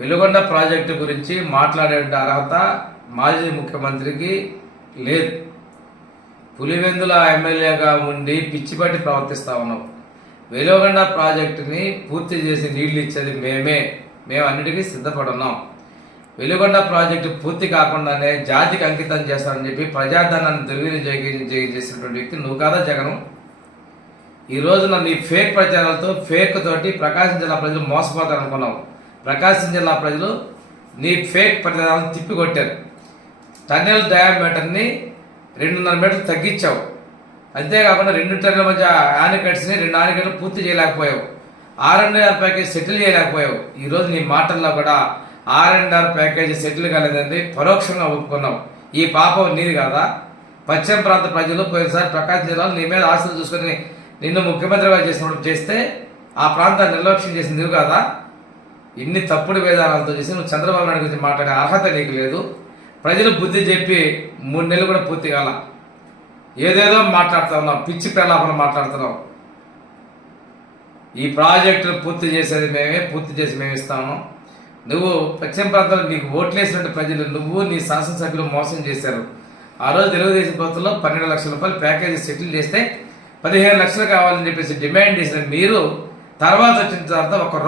Veligonda project గురించి మాట్లాడే అర్హత మాజీ ముఖ్యమంత్రికి లేదు పులివెందుల ఎమ్మెల్యేగా ఉండి పిచ్చిపట్టి ప్రవర్తిస్తా ఉన్నావు వెలుగొండ ప్రాజెక్టుని పూర్తి చేసి నీళ్లు ఇచ్చేది మేమే మేము అన్నిటికీ సిద్ధపడున్నాం వెలుగొండ ప్రాజెక్టు పూర్తి కాకుండానే జాతికి అంకితం చేస్తానని చెప్పి ప్రజాధనాన్ని దుర్వినియోగించేసినటువంటి వ్యక్తి నువ్వు కాదా జగను ఈ రోజున నీ ఫేక్ ప్రచారాలతో ఫేక్ తోటి ప్రకాశం జిల్లా ప్రజలు మోసపోతారు అనుకున్నావు ప్రకాశం జిల్లా ప్రజలు నీ ఫేక్ ప్రచారాలను తిప్పికొట్టారు టన్నెల్ డయామీటర్ని రెండున్నర మీటర్లు తగ్గించావు అంతేకాకుండా రెండు టన్నుల మధ్య ఆనికట్స్ని రెండు ఆనికట్లు పూర్తి చేయలేకపోయావు ఆర్ఎన్ఆర్ ప్యాకేజ్ సెటిల్ చేయలేకపోయావు ఈరోజు నీ మాటల్లో కూడా ఆర్ఎన్ఆర్ ప్యాకేజ్ సెటిల్ కాలేదండి పరోక్షంగా ఒప్పుకున్నావు ఈ పాపం నీది కాదా పశ్చిమ ప్రాంత ప్రజలు పోయినసారి ప్రకాశం జిల్లాలో నీ మీద ఆశలు చూసుకుని నిన్ను ముఖ్యమంత్రిగా చేసినప్పుడు చేస్తే ఆ ప్రాంతాన్ని నిర్లక్ష్యం చేసింది నువ్వు కాదా ఇన్ని తప్పుడు వేదాలతో చేసి నువ్వు చంద్రబాబు నాయుడు గురించి మాట్లాడే అర్హత నీకు లేదు ప్రజలు బుద్ధి చెప్పి మూడు నెలలు కూడా పూర్తి కాల ఏదేదో మాట్లాడుతూ ఉన్నావు పిచ్చి ప్రలాపన మాట్లాడుతున్నావు ఈ ప్రాజెక్టును పూర్తి చేసేది మేమే పూర్తి చేసి మేము ఇస్తాము నువ్వు పశ్చిమ ప్రాంతంలో నీకు ఓట్లేసినట్టు ప్రజలు నువ్వు నీ శాసనసభ్యులు మోసం చేశారు ఆ రోజు తెలుగుదేశం ప్రభుత్వంలో పన్నెండు లక్షల రూపాయలు ప్యాకేజీ సెటిల్ చేస్తే పదిహేను లక్షలు కావాలని చెప్పేసి డిమాండ్ చేసిన మీరు తర్వాత వచ్చిన తర్వాత ఒక